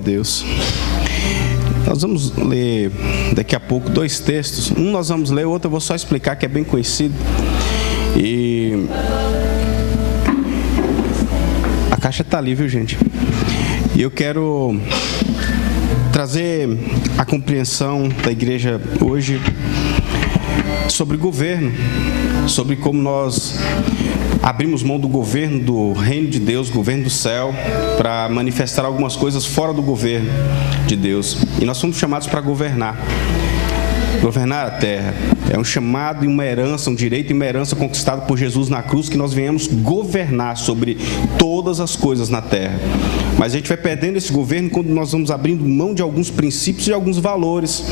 Deus. Nós vamos ler daqui a pouco 2 textos. Um nós vamos ler, o outro eu vou só explicar, que é bem conhecido. E a caixa está ali, viu, gente? E eu quero trazer a compreensão da igreja hoje sobre governo, sobre como nós abrimos mão do governo do reino de Deus, governo do céu, para manifestar algumas coisas fora do governo de Deus. E nós somos chamados para governar. Governar a terra é um chamado e uma herança, um direito e uma herança conquistado por Jesus na cruz, que nós venhamos governar sobre todas as coisas na terra. Mas a gente vai perdendo esse governo quando nós vamos abrindo mão de alguns princípios e alguns valores.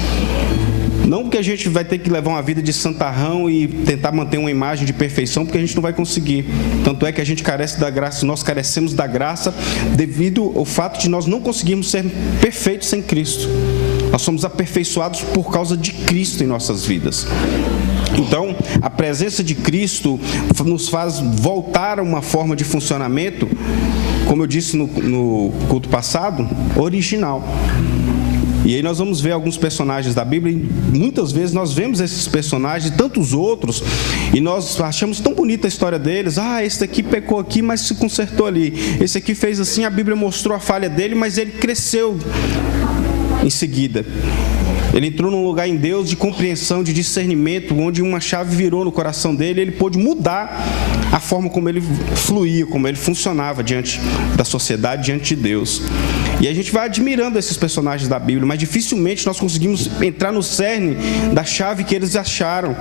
Não que a gente vai ter que levar uma vida de santarrão e tentar manter uma imagem de perfeição, porque a gente não vai conseguir. Tanto é que a gente carece da graça, nós carecemos da graça devido ao fato de nós não conseguirmos ser perfeitos sem Cristo. Nós somos aperfeiçoados por causa de Cristo em nossas vidas. Então, a presença de Cristo nos faz voltar a uma forma de funcionamento, como eu disse no culto passado, original. E aí nós vamos ver alguns personagens da Bíblia, e muitas vezes nós vemos esses personagens e tantos outros, e nós achamos tão bonita a história deles. Esse daqui pecou aqui, mas se consertou ali. Esse aqui fez assim, a Bíblia mostrou a falha dele, mas ele cresceu em seguida. Ele entrou num lugar em Deus de compreensão, de discernimento, onde uma chave virou no coração dele, e ele pôde mudar a forma como ele fluía, como ele funcionava diante da sociedade, diante de Deus. E a gente vai admirando esses personagens da Bíblia, mas dificilmente nós conseguimos entrar no cerne da chave que eles acharam.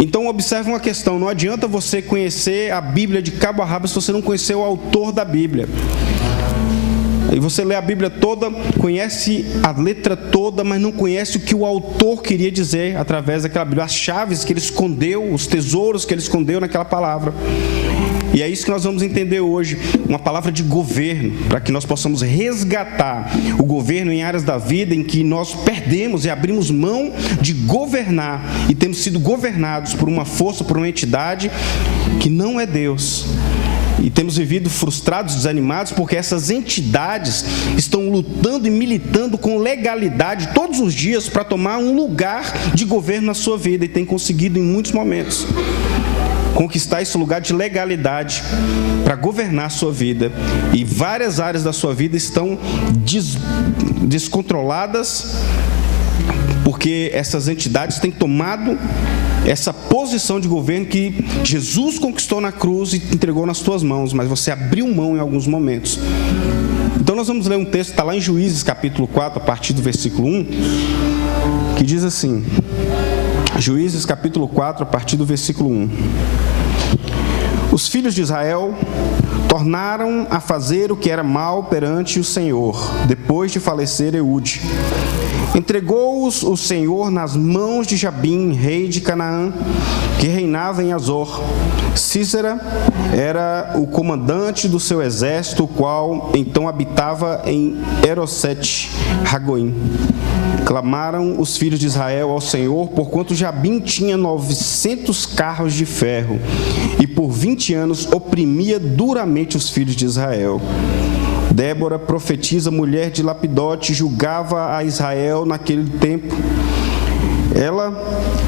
Então observe uma questão: não adianta você conhecer a Bíblia de cabo a rabo se você não conhecer o autor da Bíblia. E você lê a Bíblia toda, conhece a letra toda, mas não conhece o que o autor queria dizer através daquela Bíblia, as chaves que ele escondeu, os tesouros que ele escondeu naquela palavra. E é isso que nós vamos entender hoje, uma palavra de governo, para que nós possamos resgatar o governo em áreas da vida em que nós perdemos e abrimos mão de governar e temos sido governados por uma força, por uma entidade que não é Deus. E temos vivido frustrados, desanimados, porque essas entidades estão lutando e militando com legalidade todos os dias para tomar um lugar de governo na sua vida, e tem conseguido em muitos momentos conquistar esse lugar de legalidade para governar a sua vida. E várias áreas da sua vida estão descontroladas, porque essas entidades têm tomado essa posição de governo que Jesus conquistou na cruz e entregou nas tuas mãos, mas você abriu mão em alguns momentos. Então nós vamos ler um texto que está lá em Juízes, capítulo 4, a partir do versículo 1, que diz assim, Juízes, capítulo 4, a partir do versículo 1. Os filhos de Israel tornaram a fazer o que era mal perante o Senhor, depois de falecer Eude. Entregou-os o Senhor nas mãos de Jabim, rei de Canaã, que reinava em Azor. Sísera era o comandante do seu exército, o qual então habitava em Erosete Ragoim. Clamaram os filhos de Israel ao Senhor, porquanto Jabim tinha 900 carros de ferro, e por 20 anos oprimia duramente os filhos de Israel. Débora, profetisa, mulher de Lapidote, julgava a Israel naquele tempo. Ela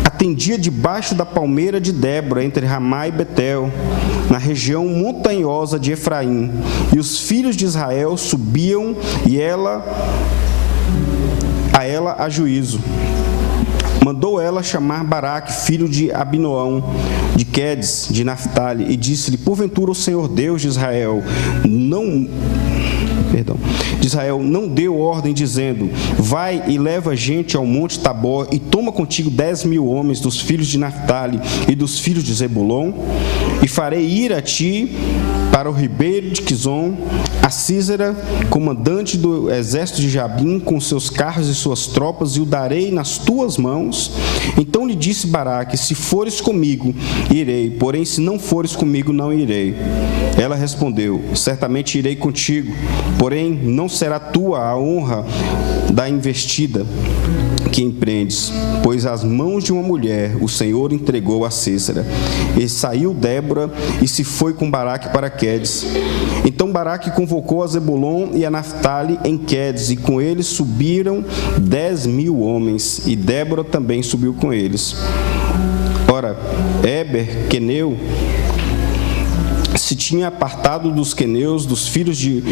atendia debaixo da palmeira de Débora, entre Ramá e Betel, na região montanhosa de Efraim. E os filhos de Israel subiam a ela a juízo. Mandou ela chamar Baraque, filho de Abinoão, de Quedes, de Naphtali, e disse-lhe: porventura o Senhor Deus de Israel não deu ordem, dizendo: vai e leva gente ao monte Tabor, e toma contigo 10.000 homens dos filhos de Naphtali e dos filhos de Zebulon, e farei ir a ti para o ribeiro de Quizon a Sísera, comandante do exército de Jabim, com seus carros e suas tropas, e o darei nas tuas mãos. Então lhe disse Baraque: se fores comigo, irei, porém se não fores comigo, não irei. Ela respondeu: certamente irei contigo, porém não será tua a honra da investida, que empreendes, pois as mãos de uma mulher o Senhor entregou a Císera. E saiu Débora e se foi com Baraque para Quedes. Então Baraque convocou a Zebulon e a Naftali em Quedes, e com eles subiram 10.000 homens, e Débora também subiu com eles. Ora, Éber, queneu, se tinha apartado dos queneus, dos filhos de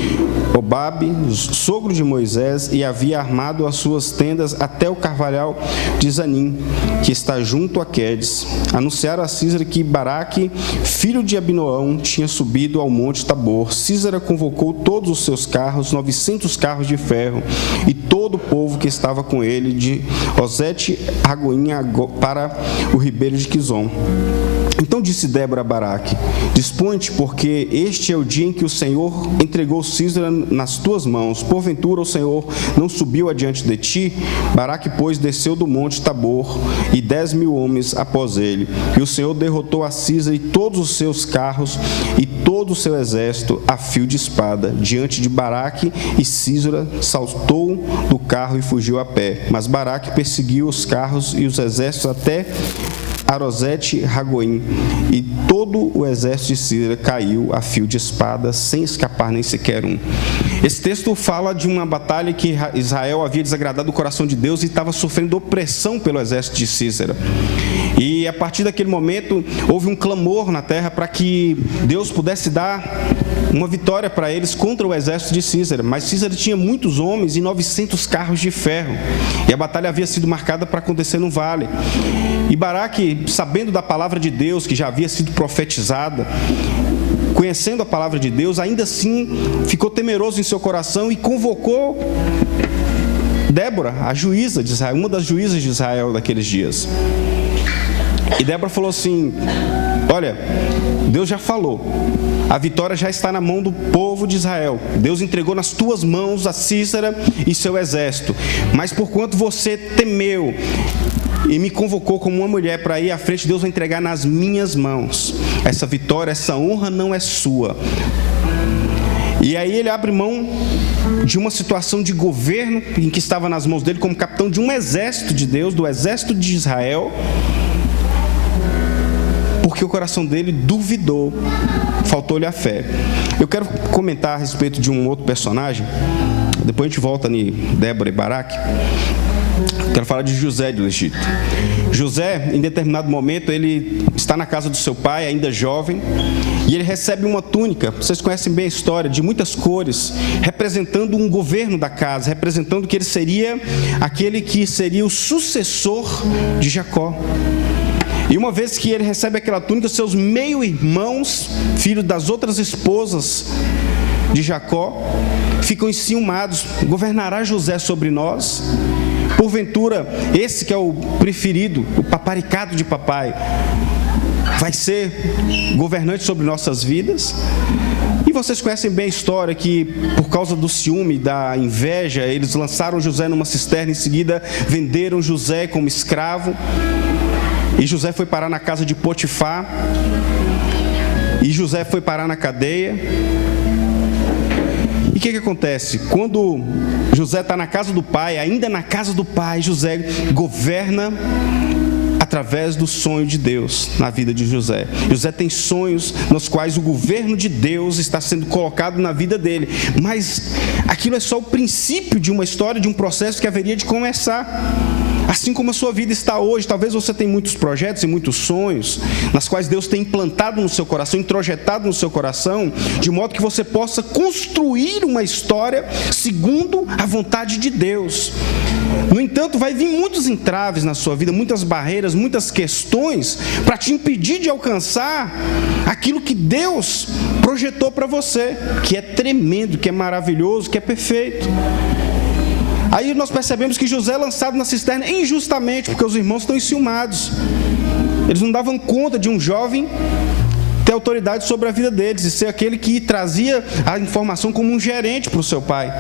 Obabe, sogro de Moisés, e havia armado as suas tendas até o carvalhal de Zanim, que está junto a Quedes. Anunciaram a Císera que Baraque, filho de Abinoão, tinha subido ao monte Tabor. Císera convocou todos os seus carros, 900 carros de ferro, e todo o povo que estava com ele, de Osete Ragoim para o ribeiro de Quizon. Então disse Débora a Baraque: dispõe-te, porque este é o dia em que o Senhor entregou Císera nas tuas mãos. Porventura o Senhor não subiu adiante de ti? Baraque, pois, desceu do monte Tabor, e 10.000 homens após ele. E o Senhor derrotou a Císera e todos os seus carros e todo o seu exército a fio de espada diante de Baraque, e Císera saltou do carro e fugiu a pé. Mas Baraque perseguiu os carros e os exércitos até Arosete Ragoim, e todo o exército de Císera caiu a fio de espada, sem escapar nem sequer um. Esse texto fala de uma batalha que Israel havia desagradado o coração de Deus e estava sofrendo opressão pelo exército de Císera. E a partir daquele momento houve um clamor na terra para que Deus pudesse dar uma vitória para eles contra o exército de Císera. Mas Císera tinha muitos homens e 900 carros de ferro, e a batalha havia sido marcada para acontecer no vale. E Baraque, sabendo da palavra de Deus, que já havia sido profetizada, conhecendo a palavra de Deus, ainda assim ficou temeroso em seu coração e convocou Débora, a juíza de Israel, uma das juízas de Israel daqueles dias. E Débora falou assim: olha, Deus já falou, a vitória já está na mão do povo de Israel. Deus entregou nas tuas mãos a Císera e seu exército. Mas porquanto você temeu e me convocou como uma mulher para ir à frente, Deus vai entregar nas minhas mãos. Essa vitória, essa honra não é sua. E aí ele abre mão de uma situação de governo em que estava nas mãos dele como capitão de um exército de Deus, do exército de Israel, porque o coração dele duvidou, faltou-lhe a fé. Eu quero comentar a respeito de um outro personagem, depois a gente volta em Débora e Baraque. Quero falar de José do Egito. José, em determinado momento, ele está na casa do seu pai, ainda jovem, e ele recebe uma túnica, vocês conhecem bem a história, de muitas cores, representando um governo da casa, representando que ele seria aquele que seria o sucessor de Jacó. E uma vez que ele recebe aquela túnica, seus meio-irmãos, filhos das outras esposas de Jacó, ficam enciumados: governará José sobre nós? Porventura, esse que é o preferido, o paparicado de papai, vai ser governante sobre nossas vidas? E vocês conhecem bem a história que, por causa do ciúme, da inveja, eles lançaram José numa cisterna, em seguida venderam José como escravo, e José foi parar na casa de Potifar, e José foi parar na cadeia. E o que acontece? Quando José está na casa do pai, ainda na casa do pai, José governa através do sonho de Deus na vida de José. José tem sonhos nos quais o governo de Deus está sendo colocado na vida dele, mas aquilo é só o princípio de uma história, de um processo que haveria de começar. Assim como a sua vida está hoje, talvez você tenha muitos projetos e muitos sonhos, nas quais Deus tem implantado no seu coração, introjetado no seu coração, de modo que você possa construir uma história segundo a vontade de Deus. No entanto, vai vir muitos entraves na sua vida, muitas barreiras, muitas questões, para te impedir de alcançar aquilo que Deus projetou para você, que é tremendo, que é maravilhoso, que é perfeito. Aí nós percebemos que José é lançado na cisterna injustamente, porque os irmãos estão enciumados. Eles não davam conta de um jovem ter autoridade sobre a vida deles e ser aquele que trazia a informação como um gerente para o seu pai.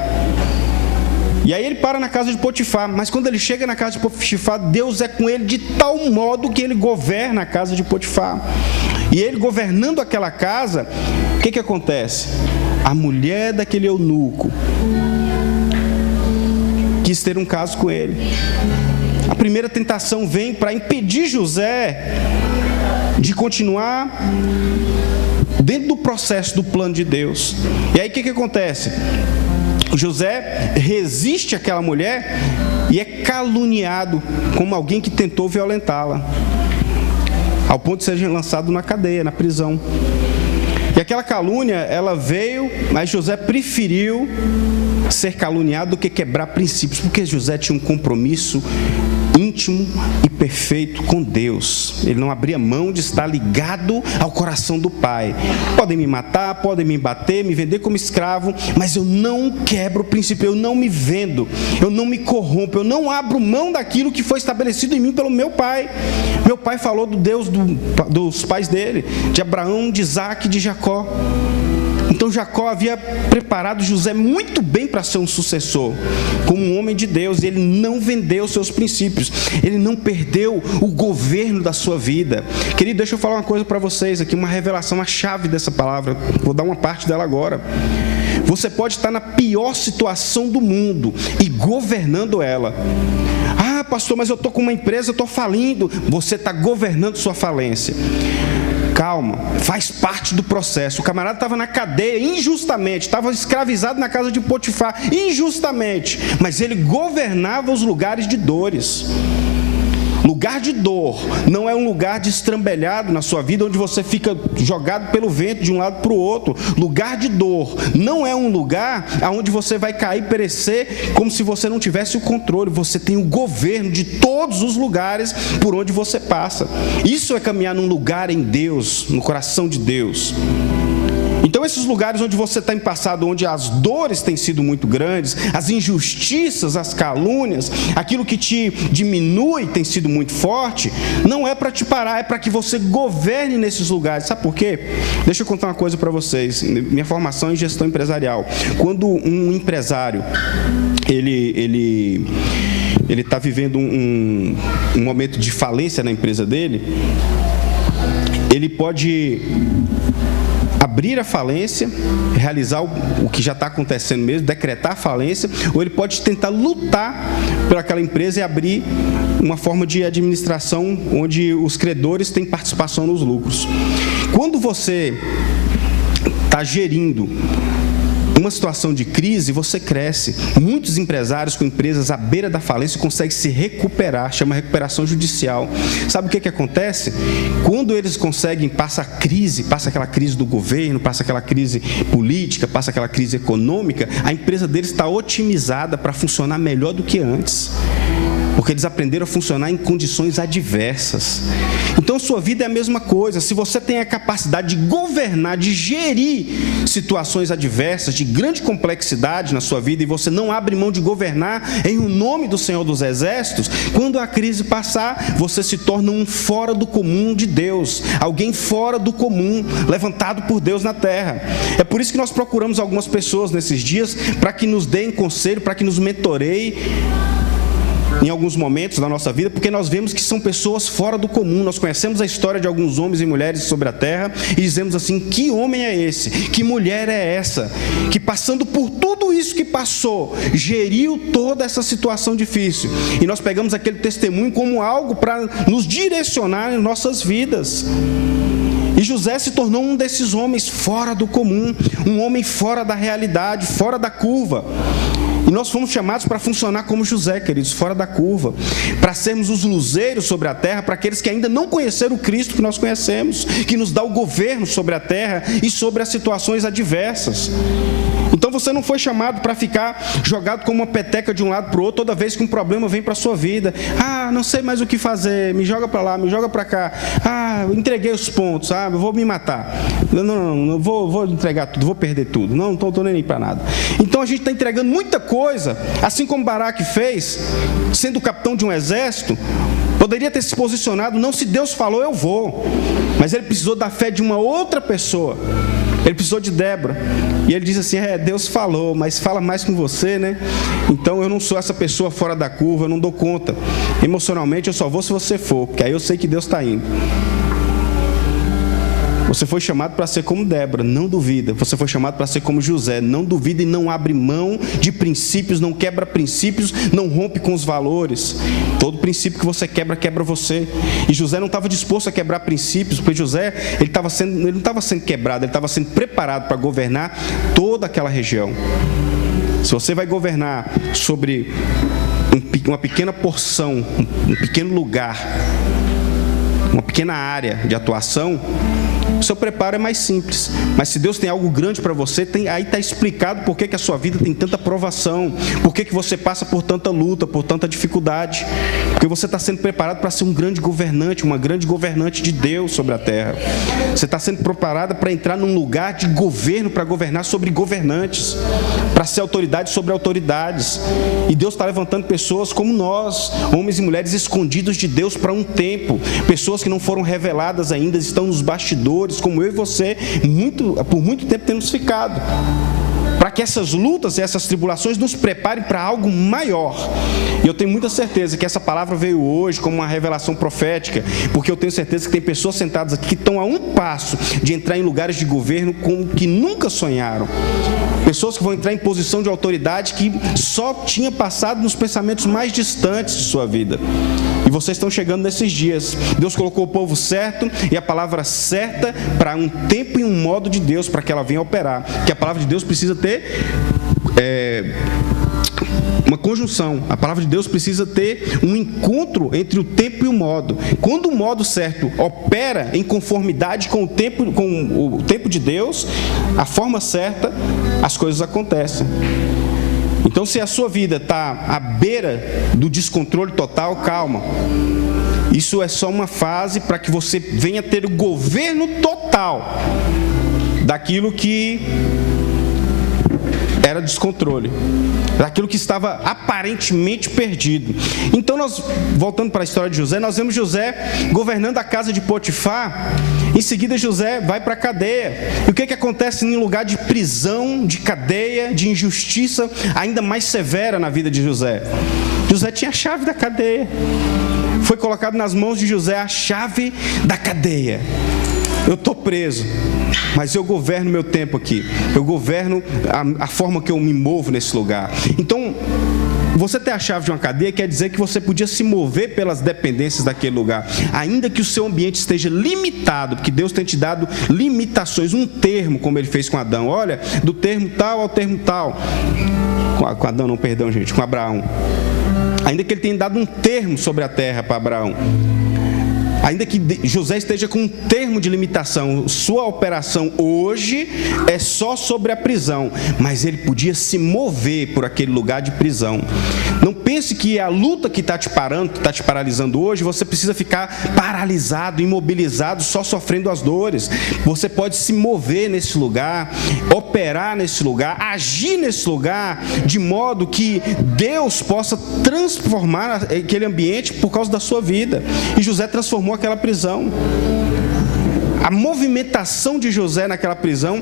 E aí ele para na casa de Potifar, mas quando ele chega na casa de Potifar, Deus é com ele de tal modo que ele governa a casa de Potifar. E ele governando aquela casa, o que acontece? A mulher daquele eunuco quis ter um caso com ele. A primeira tentação vem para impedir José de continuar dentro do processo do plano de Deus. E aí o que acontece? José resiste àquela mulher e é caluniado como alguém que tentou violentá-la, ao ponto de ser lançado na cadeia, na prisão. E aquela calúnia, ela veio, mas José preferiu ser caluniado do que quebrar princípios, porque José tinha um compromisso íntimo e perfeito com Deus. Ele não abria mão de estar ligado ao coração do Pai. Podem me matar, podem me bater, me vender como escravo, mas eu não quebro o princípio, eu não me vendo, eu não me corrompo, eu não abro mão daquilo que foi estabelecido em mim pelo meu Pai. Meu pai falou do Deus dos pais dele, de Abraão, de Isaac e de Jacó. Então Jacó havia preparado José muito bem para ser um sucessor, como um homem de Deus, e ele não vendeu seus princípios, ele não perdeu o governo da sua vida. Querido, deixa eu falar uma coisa para vocês aqui, uma revelação, a chave dessa palavra, vou dar uma parte dela agora. Você pode estar na pior situação do mundo e governando ela. Ah, pastor, mas eu estou com uma empresa, eu estou falindo. Você está governando sua falência. Calma, faz parte do processo. O camarada estava na cadeia injustamente, estava escravizado na casa de Potifar injustamente, mas ele governava os lugares de dores. Lugar de dor não é um lugar destrambelhado na sua vida, onde você fica jogado pelo vento de um lado para o outro. Lugar de dor não é um lugar onde você vai cair e perecer como se você não tivesse o controle. Você tem o governo de todos os lugares por onde você passa. Isso é caminhar num lugar em Deus, no coração de Deus. Então esses lugares onde você está em passado, onde as dores têm sido muito grandes, as injustiças, as calúnias, aquilo que te diminui tem sido muito forte, não é para te parar, é para que você governe nesses lugares. Sabe por quê? Deixa eu contar uma coisa para vocês. Minha formação é em gestão empresarial. Quando um empresário, ele está vivendo um momento de falência na empresa dele, ele pode abrir a falência, realizar o que já está acontecendo mesmo, decretar a falência, ou ele pode tentar lutar por aquela empresa e abrir uma forma de administração onde os credores têm participação nos lucros. Quando você está gerindo uma situação de crise, você cresce. Muitos empresários com empresas à beira da falência conseguem se recuperar, chama recuperação judicial. Sabe o que acontece? Quando eles conseguem, passa aquela crise do governo, passa aquela crise política, passa aquela crise econômica, a empresa deles está otimizada para funcionar melhor do que antes. Porque eles aprenderam a funcionar em condições adversas. Então, sua vida é a mesma coisa. Se você tem a capacidade de governar, de gerir situações adversas, de grande complexidade na sua vida, e você não abre mão de governar em o nome do Senhor dos Exércitos, quando a crise passar, você se torna um fora do comum de Deus, alguém fora do comum, levantado por Deus na terra. É por isso que nós procuramos algumas pessoas nesses dias, para que nos deem conselho, para que nos mentoreiem, em alguns momentos da nossa vida, porque nós vemos que são pessoas fora do comum. Nós conhecemos a história de alguns homens e mulheres sobre a terra e dizemos assim: que homem é esse? Que mulher é essa? Que passando por tudo isso que passou, geriu toda essa situação difícil. E nós pegamos aquele testemunho como algo para nos direcionar em nossas vidas. E José se tornou um desses homens fora do comum, um homem fora da realidade, fora da curva. E nós fomos chamados para funcionar como José, queridos, fora da curva, para sermos os luzeiros sobre a terra, para aqueles que ainda não conheceram o Cristo que nós conhecemos, que nos dá o governo sobre a terra e sobre as situações adversas. Então você não foi chamado para ficar jogado como uma peteca de um lado para o outro toda vez que um problema vem para a sua vida. Ah, não sei mais o que fazer, me joga para lá, me joga para cá. Ah, eu entreguei os pontos, eu vou me matar. Não vou entregar tudo, vou perder tudo. Não estou nem aí para nada. Então a gente está entregando muita coisa, assim como Baraque fez, sendo capitão de um exército. Poderia ter se posicionado: não, se Deus falou, eu vou. Mas ele precisou da fé de uma outra pessoa. Ele precisou de Débora. E ele diz assim: Deus falou, mas fala mais com você, né? Então eu não sou essa pessoa fora da curva, eu não dou conta. Emocionalmente eu só vou se você for, porque aí eu sei que Deus está indo. Você foi chamado para ser como Débora, não duvida. Você foi chamado para ser como José, não duvida e não abre mão de princípios, não quebra princípios, não rompe com os valores. Todo princípio que você quebra, quebra você. E José não estava disposto a quebrar princípios, porque José, ele não estava sendo quebrado, ele estava sendo preparado para governar toda aquela região. Se você vai governar sobre uma pequena porção, um pequeno lugar, uma pequena área de atuação, o seu preparo é mais simples. Mas se Deus tem algo grande para você, aí está explicado por que a sua vida tem tanta provação, por que você passa por tanta luta, por tanta dificuldade. Porque você está sendo preparado para ser um grande governante, uma grande governante de Deus sobre a terra. Você está sendo preparado para entrar num lugar de governo, para governar sobre governantes, para ser autoridade sobre autoridades. E Deus está levantando pessoas como nós, homens e mulheres escondidos de Deus para um tempo, pessoas que não foram reveladas ainda, estão nos bastidores, como eu e você, por muito tempo temos ficado, para que essas lutas e essas tribulações nos preparem para algo maior. E eu tenho muita certeza que essa palavra veio hoje como uma revelação profética, porque eu tenho certeza que tem pessoas sentadas aqui que estão a um passo de entrar em lugares de governo como que nunca sonharam. Pessoas que vão entrar em posição de autoridade que só tinha passado nos pensamentos mais distantes de sua vida. E vocês estão chegando nesses dias. Deus colocou o povo certo e a palavra certa para um tempo e um modo de Deus, para que ela venha operar. Que a palavra de Deus precisa ter uma conjunção. A palavra de Deus precisa ter um encontro entre o tempo e o modo. Quando o modo certo opera em conformidade com o tempo de Deus, a forma certa, as coisas acontecem. Então, se a sua vida está à beira do descontrole total, calma. Isso é só uma fase para que você venha ter o governo total daquilo que era descontrole, daquilo que estava aparentemente perdido. Então, voltando para a história de José, nós vemos José governando a casa de Potifar. Em seguida, José vai para a cadeia. E o que acontece em lugar de prisão, de cadeia, de injustiça ainda mais severa na vida de José? José tinha a chave da cadeia. Foi colocado nas mãos de José a chave da cadeia. Eu estou preso, mas eu governo meu tempo aqui. Eu governo a forma que eu me movo nesse lugar. Então, você ter a chave de uma cadeia quer dizer que você podia se mover pelas dependências daquele lugar, ainda que o seu ambiente esteja limitado, porque Deus tem te dado limitações, um termo, como Ele fez com Adão. Olha, do termo tal ao termo tal. Com Adão não, perdão, gente, com Abraão. Ainda que Ele tenha dado um termo sobre a terra para Abraão. Ainda que José esteja com um termo de limitação, sua operação hoje é só sobre a prisão, mas ele podia se mover por aquele lugar de prisão. Não pense que é a luta que está te parando, que está te paralisando hoje, você precisa ficar paralisado, imobilizado, só sofrendo as dores. Você pode se mover nesse lugar, operar nesse lugar, agir nesse lugar, de modo que Deus possa transformar aquele ambiente por causa da sua vida. E José transformou aquela prisão. A movimentação de José naquela prisão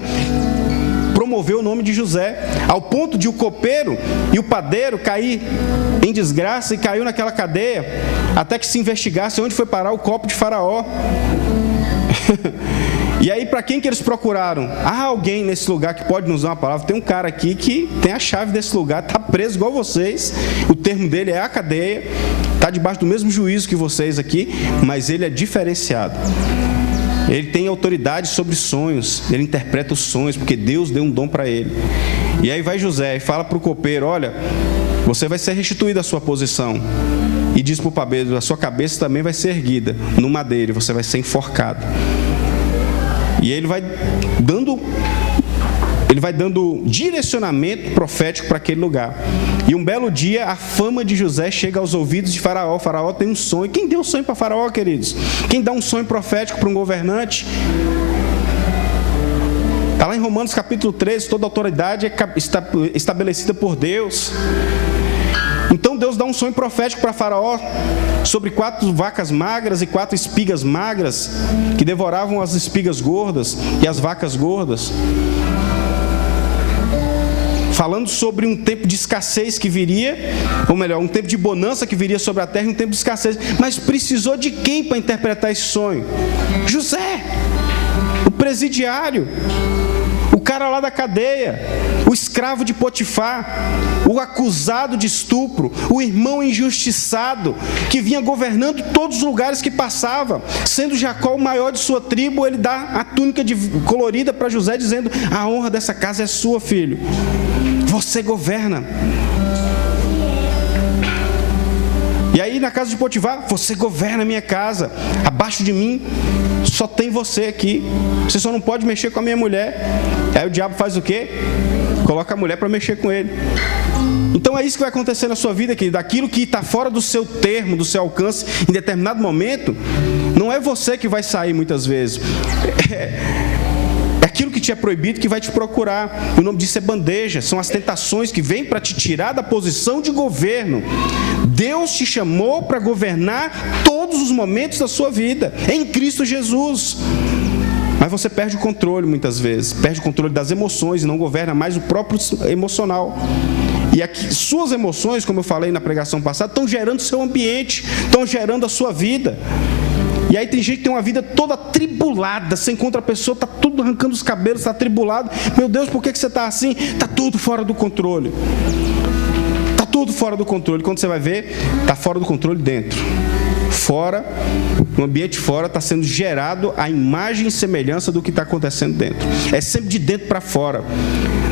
promoveu o nome de José, ao ponto de o copeiro e o padeiro cair em desgraça e caiu naquela cadeia, até que se investigasse onde foi parar o copo de Faraó. E aí, para quem que eles procuraram? Alguém nesse lugar que pode nos dar uma palavra. Tem um cara aqui que tem a chave desse lugar, está preso igual vocês. O termo dele é a cadeia, está debaixo do mesmo juízo que vocês aqui, mas ele é diferenciado. Ele tem autoridade sobre sonhos, ele interpreta os sonhos, porque Deus deu um dom para ele. E aí vai José e fala para o copeiro: olha, você vai ser restituído à sua posição. E diz para o padeiro: a sua cabeça também vai ser erguida no madeiro, e você vai ser enforcado. E ele vai dando direcionamento profético para aquele lugar. E um belo dia, a fama de José chega aos ouvidos de Faraó. Faraó tem um sonho. Quem deu um sonho para Faraó, queridos? Quem dá um sonho profético para um governante? Está lá em Romanos capítulo 13, toda autoridade é estabelecida por Deus. Então Deus dá um sonho profético para Faraó sobre 4 vacas magras e 4 espigas magras que devoravam as espigas gordas e as vacas gordas, falando sobre um tempo de escassez que viria, ou melhor, um tempo de bonança que viria sobre a terra e um tempo de escassez. Mas precisou de quem para interpretar esse sonho? José. o presidiário, o cara lá da cadeia, o escravo de Potifar, o acusado de estupro, o irmão injustiçado, que vinha governando todos os lugares que passava. Sendo Jacó o maior de sua tribo, ele dá a túnica colorida para José, dizendo: a honra dessa casa é sua, filho. Você governa. E aí na casa de Potifar: você governa a minha casa, abaixo de mim só tem você aqui, você só não pode mexer com a minha mulher. Aí o diabo faz o quê? Coloca a mulher para mexer com ele. Então é isso que vai acontecer na sua vida, querido. Aquilo que está fora do seu termo, do seu alcance, em determinado momento, não é você que vai sair muitas vezes. É aquilo que te é proibido que vai te procurar. O nome disso é bandeja. São as tentações que vêm para te tirar da posição de governo. Deus te chamou para governar todos os momentos da sua vida, em Cristo Jesus. Mas você perde o controle muitas vezes, perde o controle das emoções e não governa mais o próprio emocional. E aqui, suas emoções, como eu falei na pregação passada, estão gerando seu ambiente, estão gerando a sua vida. E aí tem gente que tem uma vida toda atribulada. Você encontra a pessoa, está tudo arrancando os cabelos, está atribulado. Meu Deus, por que você está assim? Está tudo fora do controle. Está tudo fora do controle. Quando você vai ver, está fora do controle dentro. Fora, no ambiente fora, está sendo gerado a imagem e semelhança do que está acontecendo dentro. É sempre de dentro para fora.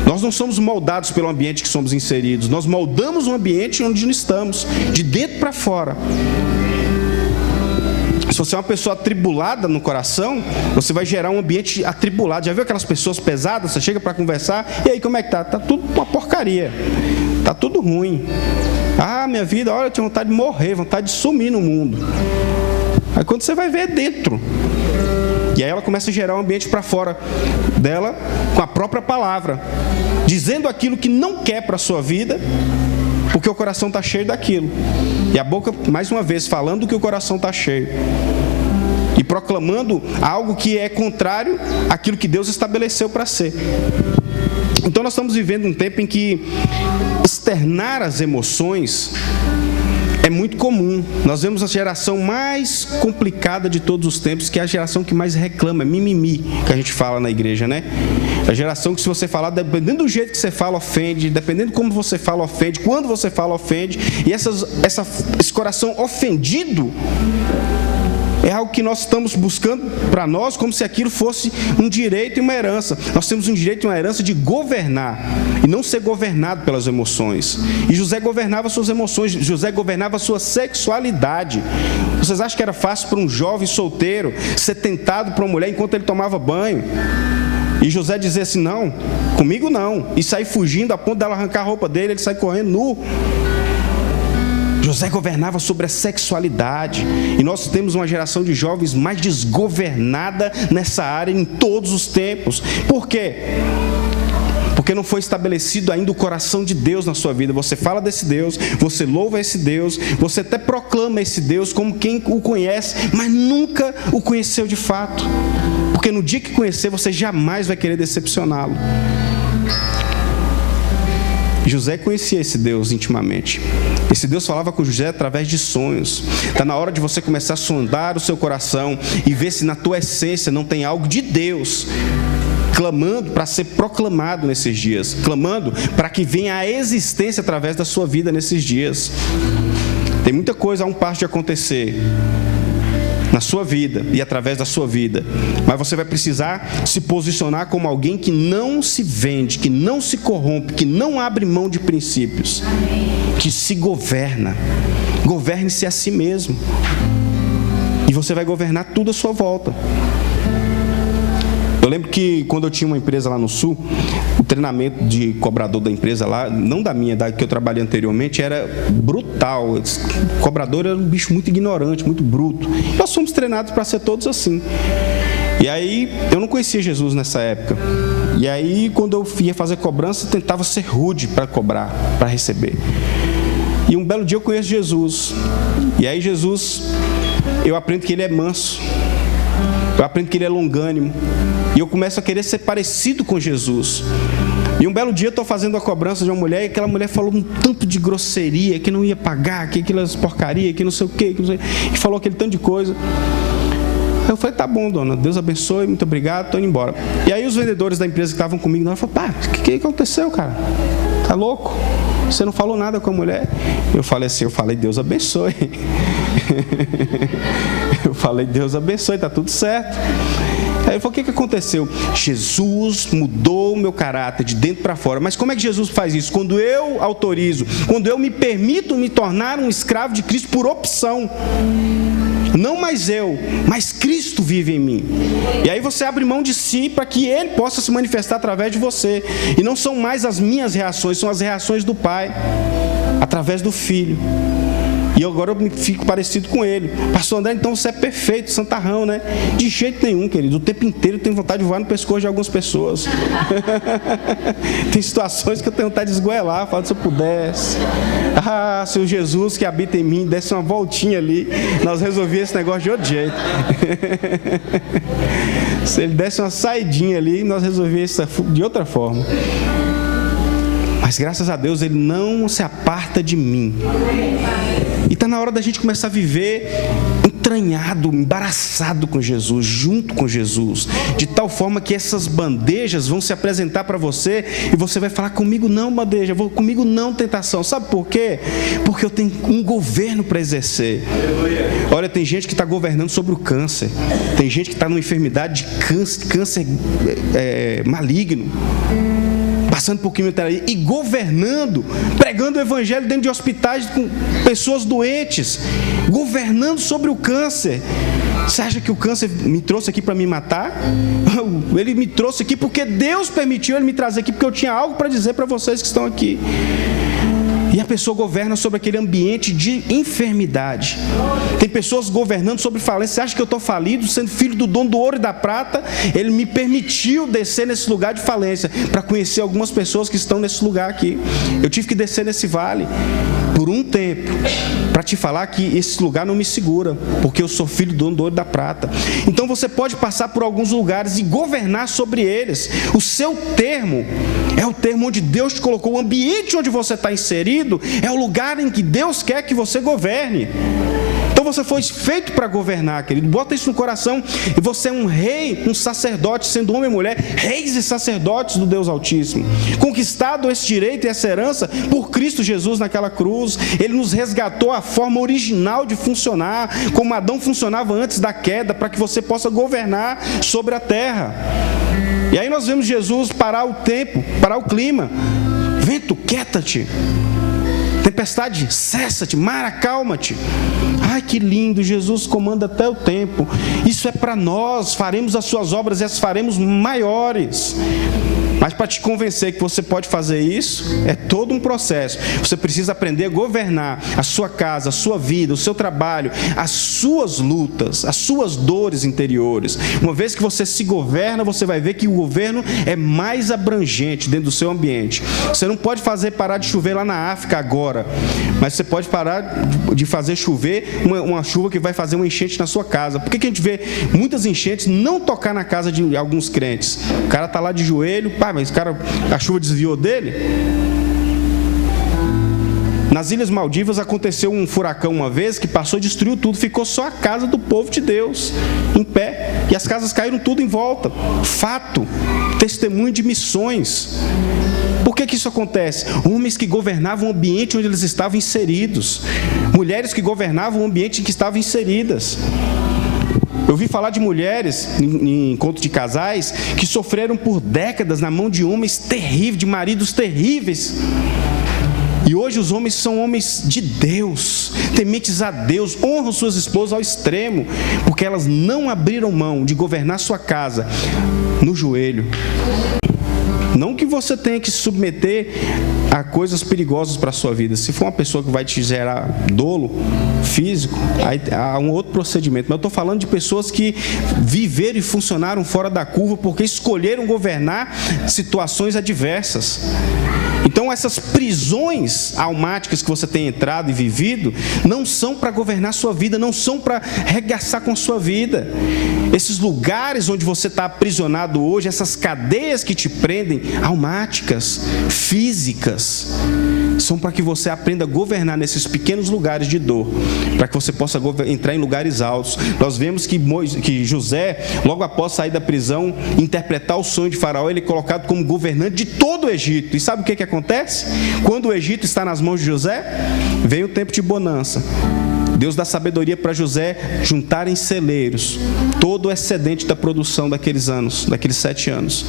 Nós não somos moldados pelo ambiente que somos inseridos. Nós moldamos o ambiente onde estamos, de dentro para fora. Se você é uma pessoa atribulada no coração, você vai gerar um ambiente atribulado. Já viu aquelas pessoas pesadas? Você chega para conversar, e aí como é que tá? Tá tudo uma porcaria. Tá tudo ruim. Ah, minha vida, olha, eu tinha vontade de morrer, vontade de sumir no mundo. Aí quando você vai ver, é dentro. E aí ela começa a gerar um ambiente para fora dela, com a própria palavra, dizendo aquilo que não quer para a sua vida, porque o coração está cheio daquilo. E a boca, mais uma vez, falando que o coração está cheio. E proclamando algo que é contrário àquilo que Deus estabeleceu para ser. Então nós estamos vivendo um tempo em que externar as emoções é muito comum. Nós vemos a geração mais complicada de todos os tempos, que é a geração que mais reclama, mimimi, que a gente fala na igreja, né? A geração que, se você falar, dependendo do jeito que você fala, ofende, dependendo de como você fala, ofende, quando você fala, ofende. E esse coração ofendido é algo que nós estamos buscando para nós, como se aquilo fosse um direito e uma herança. Nós temos um direito e uma herança de governar, e não ser governado pelas emoções. E José governava suas emoções, José governava sua sexualidade. Vocês acham que era fácil para um jovem solteiro ser tentado por uma mulher enquanto ele tomava banho? E José dizia assim: não, comigo não. E sair fugindo a ponto dela arrancar a roupa dele, ele sai correndo nu. José governava sobre a sexualidade. E nós temos uma geração de jovens mais desgovernada nessa área em todos os tempos. Por quê? Porque não foi estabelecido ainda o coração de Deus na sua vida. Você fala desse Deus, você louva esse Deus, você até proclama esse Deus como quem o conhece, mas nunca o conheceu de fato. Porque no dia que conhecer, você jamais vai querer decepcioná-lo. José conhecia esse Deus intimamente. Esse Deus falava com José através de sonhos. Está na hora de você começar a sondar o seu coração e ver se na tua essência não tem algo de Deus, clamando para ser proclamado nesses dias, clamando para que venha a existência através da sua vida nesses dias. Tem muita coisa a um passo de acontecer na sua vida e através da sua vida, mas você vai precisar se posicionar como alguém que não se vende, que não se corrompe, que não abre mão de princípios, que se governa. Governe-se a si mesmo, e você vai governar tudo à sua volta. Eu lembro que quando eu tinha uma empresa lá no Sul, o treinamento de cobrador da empresa lá, não da minha, da que eu trabalhei anteriormente, era brutal. O cobrador era um bicho muito ignorante, muito bruto. E nós fomos treinados para ser todos assim. E aí, eu não conhecia Jesus nessa época. E aí, quando eu ia fazer cobrança, eu tentava ser rude para cobrar, para receber. E um belo dia eu conheço Jesus. E aí Jesus, eu aprendo que ele é manso. Eu aprendo que ele é longânimo. E eu começo a querer ser parecido com Jesus. E um belo dia eu estou fazendo a cobrança de uma mulher, e aquela mulher falou um tanto de grosseria, que não ia pagar, que aquelas porcaria, que não sei o quê, e falou aquele tanto de coisa. Eu falei, tá bom, dona, Deus abençoe, muito obrigado, estou indo embora. E aí os vendedores da empresa que estavam comigo, falaram, pá, o que aconteceu, cara? Tá louco? Você não falou nada com a mulher? Eu falei assim, Deus abençoe. Eu falei, Deus abençoe, tá tudo certo. Aí ele falou, o que aconteceu? Jesus mudou o meu caráter de dentro para fora. Mas como é que Jesus faz isso? Quando eu autorizo, quando eu me permito me tornar um escravo de Cristo por opção. Não mais eu, mas Cristo vive em mim. E aí você abre mão de si para que Ele possa se manifestar através de você. E não são mais as minhas reações, são as reações do Pai, através do Filho. E agora eu me fico parecido com ele. Pastor André, então você é perfeito, santarrão, né? De jeito nenhum, querido. O tempo inteiro eu tenho vontade de voar no pescoço de algumas pessoas. Tem situações que eu tenho vontade de esgoelar. Falo, se eu pudesse. Ah, se o Jesus que habita em mim desse uma voltinha ali, nós resolvíamos esse negócio de outro jeito. Se ele desse uma saidinha ali, nós resolvíamos isso de outra forma. Mas graças a Deus Ele não se aparta de mim. E está na hora da gente começar a viver entranhado, embaraçado com Jesus, junto com Jesus, de tal forma que essas bandejas vão se apresentar para você e você vai falar, comigo não bandeja, comigo não tentação. Sabe por quê? Porque eu tenho um governo para exercer. Olha, tem gente que está governando sobre o câncer, tem gente que está numa enfermidade de câncer maligno, passando por quimioterapia e governando, pregando o evangelho dentro de hospitais com pessoas doentes, governando sobre o câncer. Você acha que o câncer me trouxe aqui para me matar? Ele me trouxe aqui porque Deus permitiu ele me trazer aqui, porque eu tinha algo para dizer para vocês que estão aqui. E a pessoa governa sobre aquele ambiente de enfermidade. Tem pessoas governando sobre falência. Você acha que eu estou falido, sendo filho do dono do ouro e da prata? Ele me permitiu descer nesse lugar de falência para conhecer algumas pessoas que estão nesse lugar aqui. Eu tive que descer nesse vale por um tempo para te falar que esse lugar não me segura, porque eu sou filho do dono do ouro e da prata. Então você pode passar por alguns lugares e governar sobre eles. O seu termo é o termo onde Deus te colocou. O ambiente onde você está inserido é o lugar em que Deus quer que você governe. Então você foi feito para governar, querido. Bota isso no coração. E você é um rei, um sacerdote, sendo homem e mulher, reis e sacerdotes do Deus Altíssimo. Conquistado esse direito e essa herança por Cristo Jesus naquela cruz. Ele nos resgatou a forma original de funcionar, como Adão funcionava antes da queda, para que você possa governar sobre a terra. E aí nós vemos Jesus parar o tempo, parar o clima. Vento, quieta-te. Tempestade, cessa-te. Mar, acalma-te. Ai, que lindo, Jesus comanda até o tempo. Isso é para nós, faremos as suas obras e as faremos maiores. Mas para te convencer que você pode fazer isso, é todo um processo. Você precisa aprender a governar a sua casa, a sua vida, o seu trabalho, as suas lutas, as suas dores interiores. Uma vez que você se governa, você vai ver que o governo é mais abrangente dentro do seu ambiente. Você não pode fazer parar de chover lá na África agora, mas você pode parar de fazer chover uma chuva que vai fazer uma enchente na sua casa. Por que a gente vê muitas enchentes não tocar na casa de alguns crentes? O cara está lá de joelho, mas a chuva desviou dele. Nas Ilhas Maldivas aconteceu um furacão uma vez que passou e destruiu tudo, ficou só a casa do povo de Deus em pé, e as casas caíram tudo em volta. Fato, testemunho de missões. Por que isso acontece? Homens que governavam o ambiente onde eles estavam inseridos, mulheres que governavam o ambiente em que estavam inseridas. Eu ouvi falar de mulheres em encontro de casais que sofreram por décadas na mão de homens terríveis, de maridos terríveis. E hoje os homens são homens de Deus, tementes a Deus, honram suas esposas ao extremo, porque elas não abriram mão de governar sua casa no joelho. Não que você tenha que se submeter a coisas perigosas para a sua vida. Se for uma pessoa que vai te gerar dolo físico, aí há um outro procedimento. Mas eu estou falando de pessoas que viveram e funcionaram fora da curva porque escolheram governar situações adversas. Então essas prisões almáticas que você tem entrado e vivido não são para governar sua vida, não são para regaçar com sua vida. Esses lugares onde você está aprisionado hoje, essas cadeias que te prendem, almáticas, físicas, são para que você aprenda a governar nesses pequenos lugares de dor, para que você possa entrar em lugares altos. Nós vemos que José, logo após sair da prisão, interpretar o sonho de Faraó, ele é colocado como governante de todo o Egito. E sabe o que acontece? Quando o Egito está nas mãos de José, vem o tempo de bonança. Deus dá sabedoria para José juntar em celeiros todo o excedente da produção daqueles anos, daqueles 7 anos.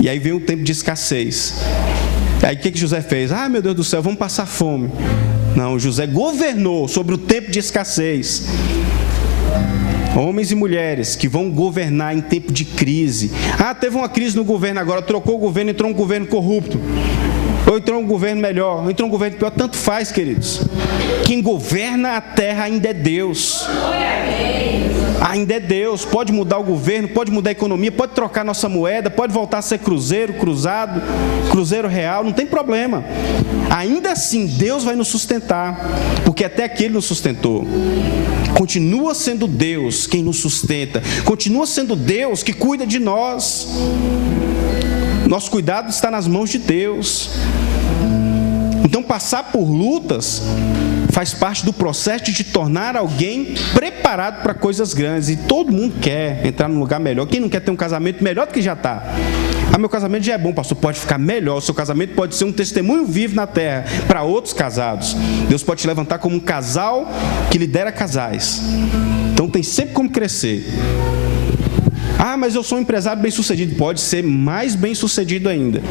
E aí vem um tempo de escassez. Aí o que José fez? Ah, meu Deus do céu, vamos passar fome. Não, José governou sobre o tempo de escassez. Homens e mulheres que vão governar em tempo de crise. Ah, teve uma crise no governo agora, trocou o governo, entrou um governo corrupto. Ou entrou um governo melhor, ou entrou um governo pior, tanto faz, queridos. Quem governa a terra ainda é Deus. Ainda é Deus. Pode mudar o governo, pode mudar a economia, pode trocar nossa moeda, pode voltar a ser cruzeiro, cruzado, cruzeiro real, não tem problema. Ainda assim, Deus vai nos sustentar, porque até aqui Ele nos sustentou. Continua sendo Deus quem nos sustenta, continua sendo Deus que cuida de nós. Nosso cuidado está nas mãos de Deus. Então, passar por lutas faz parte do processo de te tornar alguém preparado para coisas grandes. E todo mundo quer entrar num lugar melhor. Quem não quer ter um casamento melhor do que já está? Ah, meu casamento já é bom, pastor, pode ficar melhor. O seu casamento pode ser um testemunho vivo na terra para outros casados. Deus pode te levantar como um casal que lidera casais. Então, tem sempre como crescer. Ah, mas eu sou um empresário bem-sucedido. Pode ser mais bem-sucedido ainda.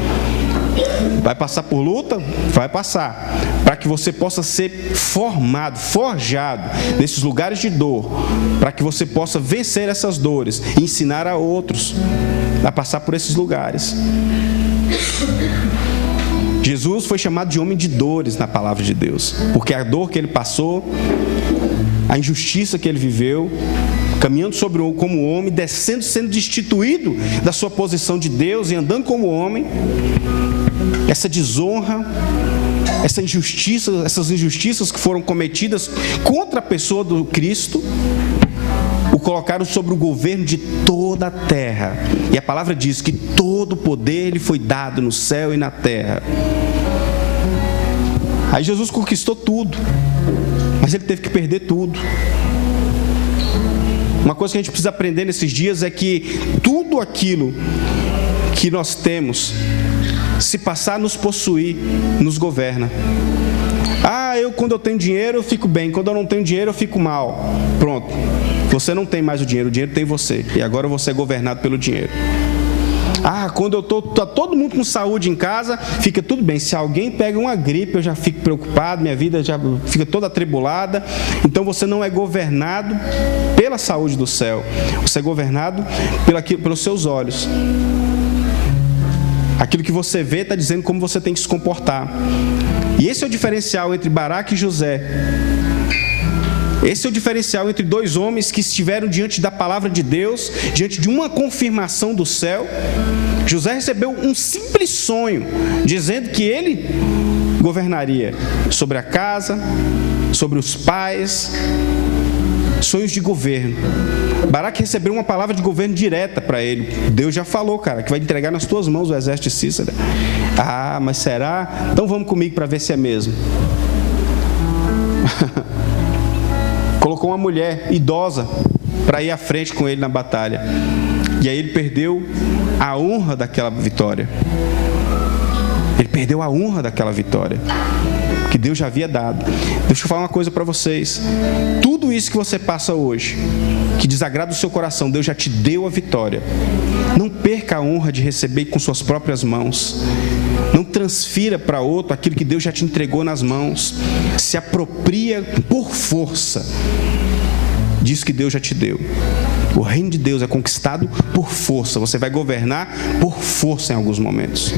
Vai passar por luta? Vai passar. Para que você possa ser formado, forjado nesses lugares de dor. Para que você possa vencer essas dores e ensinar a outros a passar por esses lugares. Jesus foi chamado de homem de dores na palavra de Deus. Porque a dor que ele passou, a injustiça que ele viveu, caminhando como homem, descendo, sendo destituído da sua posição de Deus e andando como homem, essa desonra, essas injustiças que foram cometidas contra a pessoa do Cristo, o colocaram sobre o governo de toda a terra. E a palavra diz que todo o poder lhe foi dado no céu e na terra. Aí Jesus conquistou tudo, mas ele teve que perder tudo. Uma coisa que a gente precisa aprender nesses dias é que tudo aquilo que nós temos, se passar a nos possuir, nos governa. Ah, quando eu tenho dinheiro eu fico bem, quando eu não tenho dinheiro eu fico mal. Pronto, você não tem mais o dinheiro tem você. E agora você é governado pelo dinheiro. Ah, quando tá todo mundo com saúde em casa, fica tudo bem. Se alguém pega uma gripe, eu já fico preocupado, minha vida já fica toda atribulada. Então você não é governado pela saúde do céu. Você é governado pelos seus olhos. Aquilo que você vê está dizendo como você tem que se comportar. E esse é o diferencial entre Baraque e José. Esse é o diferencial entre dois homens que estiveram diante da palavra de Deus, diante de uma confirmação do céu. José recebeu um simples sonho, dizendo que ele governaria sobre a casa, sobre os pais, sonhos de governo. Baraque recebeu uma palavra de governo direta para ele. Deus já falou, cara, que vai entregar nas tuas mãos o exército de Císara. Ah, mas será? Então vamos comigo para ver se é mesmo. Colocou uma mulher idosa para ir à frente com ele na batalha. E aí ele perdeu a honra daquela vitória. Ele perdeu a honra daquela vitória que Deus já havia dado. Deixa eu falar uma coisa para vocês. Tudo isso que você passa hoje, que desagrada o seu coração, Deus já te deu a vitória. Não perca a honra de receber com suas próprias mãos. Não transfira para outro aquilo que Deus já te entregou nas mãos. Se apropria por força disso que Deus já te deu. O reino de Deus é conquistado por força. Você vai governar por força em alguns momentos.